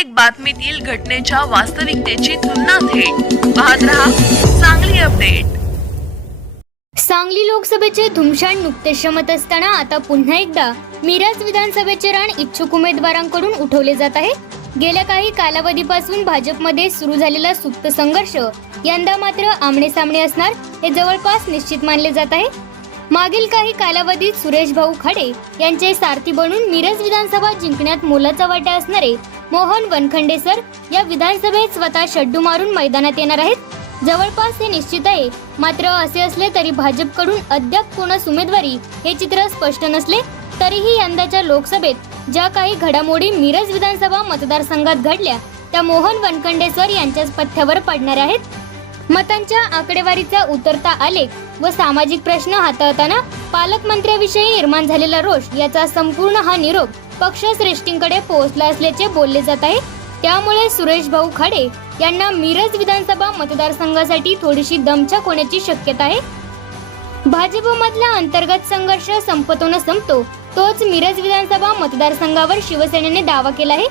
प्रत्येक बातमीतील घटनेच्या वास्तविकतेची तुलना थेट. पाहत रहा चांगली अपडेट. सांगली लोकसभेचे धुमशान नुकतेच शमत असताना आता पुन्हा एकदा मिरज विधानसभेचे रण इच्छुक उमेदवारांकडून उठवले जात आहे. गेल्या काही कालावधीपासून भाजपमध्ये सुरू झालेला सुप्त संघर्ष यंदा मात्र आमने सामने असणार हे जवळपास निश्चित मानले जात आहे. मागील काही कालावधीत सुरेश भाऊ खाडे यांचे सारथी बनून मिरज विधानसभा जिंकण्यात मोलाचा वाटा असणारे मोहन वनखंडे सर या विधानसभेत स्वतः शड्डू मारून मैदानात येणार आहेत. जवळपास हे निश्चित आहे. मात्र असे असले तरी भाजपकडून अद्याप कोणास उमेदवारी हे चित्र स्पष्ट नसले तरीही यंदाच्या लोकसभेत ज्या काही घडामोडी मिरज विधानसभा मतदारसंघात घडल्या त्या मोहन वनखंडे सर यांच्याच पथ्यावर पडणाऱ्या आहेत. मतांच्या आकडेवारीचा उतरता आलेख व सामाजिक प्रश्न हाताळताना पालकमंत्र्याविषयी निर्माण झालेला रोष याचा संपूर्ण हा निरोप पक्ष श्रेष्ठींकडे पोहोचला असल्याचे बोलले जात आहे. त्यामुळे सुरेश भाऊ खाडे यांना मिरज विधानसभा मतदारसंघासाठी थोडीशी दमछाक होण्याची शक्यता आहे. भाजपमधला अंतर्गत संघर्ष संपतो न संपतो तोच मिरज विधानसभा मतदारसंघावर शिवसेनेने दावा केला आहे.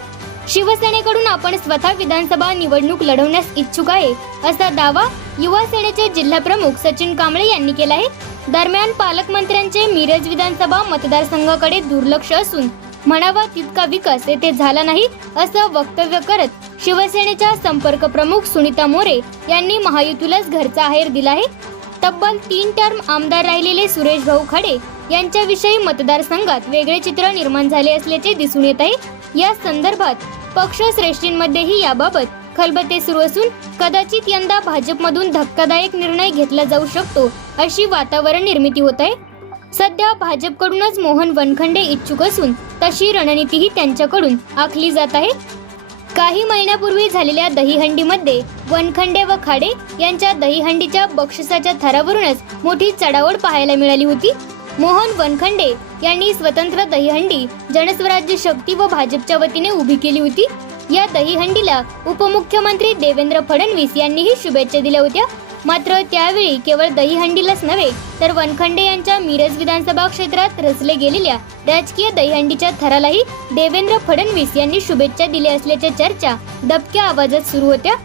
शिवसेनेकडून आपण स्वतः विधानसभा निवडणूक लढवण्यास इच्छुक आहे असा दावा युवा सेनेचे जिल्हा प्रमुख सचिन कांबळे यांनी केला आहे. दरम्यान पालकमंत्र्यांचे मिरज विधानसभा मतदारसंघाकडे दुर्लक्ष असून म्हणावा तितका विकास येथे झाला नाही असं वक्तव्य करत शिवसेनेच्या संपर्क प्रमुख सुनीता मोरे यांनी महायुतीलाच घरचा आहेर दिला आहे. तब्बल तीन टर्म आमदार राहिलेले सुरेश भाऊ खडे यांच्याविषयी मतदारसंघात वेगळे चित्र निर्माण झाले असल्याचे दिसून येत आहे. या संदर्भात पक्ष श्रेष्ठींमध्येही याबाबत खलबते सुरू असून कदाचित यंदा भाजपमधून धक्कादायक निर्णय घेतला जाऊ शकतो अशी वातावरण निर्मिती होत आहे. सध्या भाजपकडूनच मोहन वनखंडे इच्छुक असून तशी रणनीतीही त्यांच्याकडून आखली जात आहे. काही महिन्यापूर्वी झालेल्या दहीहंडीमध्ये वनखंडे व खाडे यांच्या दहीहंडीच्या बक्षिसाच्या थरावरूनच मोठी चढावड पाहायला मिळाली होती. मोहन वनखंडे यांनी स्वतंत्र दहीहंडी जनस्वराज्य शक्ती व भाजपच्या वतीने उभी केली होती. या दहीहंडीला उपमुख्यमंत्री देवेंद्र फडणवीस यांनीही शुभेच्छा दिल्या होत्या. मात्र त्यावेळी केवळ दहीहंडीलाच नव्हे तर वनखंडे यांच्या मिरज विधानसभा क्षेत्रात रचले गेलेल्या राजकीय दहीहंडीच्या थरालाही देवेंद्र फडणवीस यांनी शुभेच्छा दिल्या असल्याच्या चर्चा दबक्या आवाजात सुरू होत्या.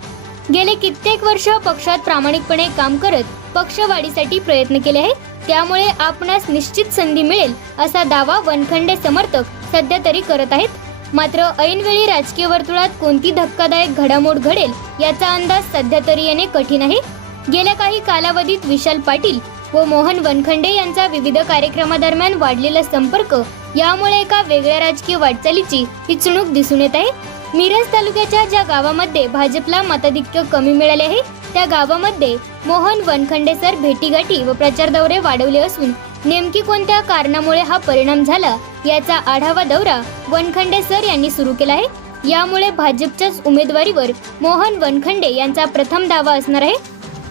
गेले कित्येक वर्ष पक्षात प्रामाणिकपणे काम करत पक्षवाढीसाठी प्रयत्न केले आहे त्यामुळे आपणास निश्चित संधी मिळेल असा दावा वनखंडे समर्थक सध्या तरी करत आहेत. मात्र ऐनवेळी राजकीय वर्तुळात कोणती धक्कादायक घडामोड घडेल याचा अंदाज सध्या तरी येणे कठीण आहे. गेल्या काही कालावधीत विशाल पाटील व मोहन वनखंडे यांचा विविध कार्यक्रमादरम्यान वाढलेला संपर्क यामुळे एका वेगळ्या राजकीय वाटचालीची ही चुणूक दिसून येत आहे. मिरज तालुक्याच्या ज्या गावामध्ये भाजपला मताधिक्य कमी मिळाले आहे त्या गावामध्ये मोहन वनखंडे सर भेटीगाठी व प्रचार दौरे वाढवले असून नेमकी कोणत्या कारणामुळे हा परिणाम झाला याचा आढावा दौरा वनखंडे सर यांनी सुरू केला आहे. यामुळे भाजपच्याच उमेदवारीवर मोहन वनखंडे यांचा प्रथम दावा असणार आहे.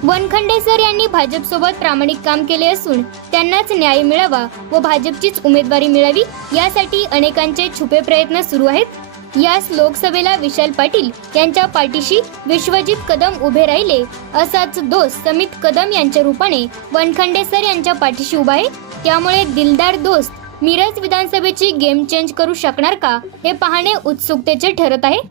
वनखंडे सर यांनी भाजपसोबत प्रामाणिक काम केले असून त्यांनाच न्याय मिळावा व भाजपचीच उमेदवारी मिळावी यासाठी अनेकांचे छुपे प्रयत्न सुरू आहेत. यास लोकसभेला विशाल पाटील यांच्या पाठीशी विश्वजित कदम उभे राहिले असाच दोस्त समित कदम यांच्या रूपाने वनखंडे सर यांच्या पाठीशी उभा आहे. त्यामुळे दिलदार दोस्त मिरज विधानसभेची गेम चेंज करू शकणार का हे पाहणे उत्सुकतेचे ठरत आहे.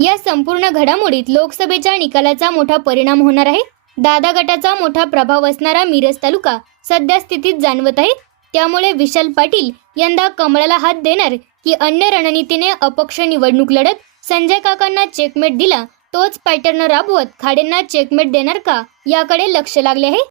या संपूर्ण घडामोडीत लोकसभेच्या निकालाचा मोठा परिणाम होणार आहे. दादा गटाचा मोठा प्रभाव असणारा मिरज तालुका सध्या स्थितीत जाणवत आहे. त्यामुळे विशाल पाटील यंदा कमळाला हात देणार की अन्य रणनीतीने अपक्ष निवडणूक लढत संजय काकांना चेकमेट दिला तोच पॅटर्न राबवत खाडेंना चेकमेट देणार का याकडे लक्ष लागले आहे.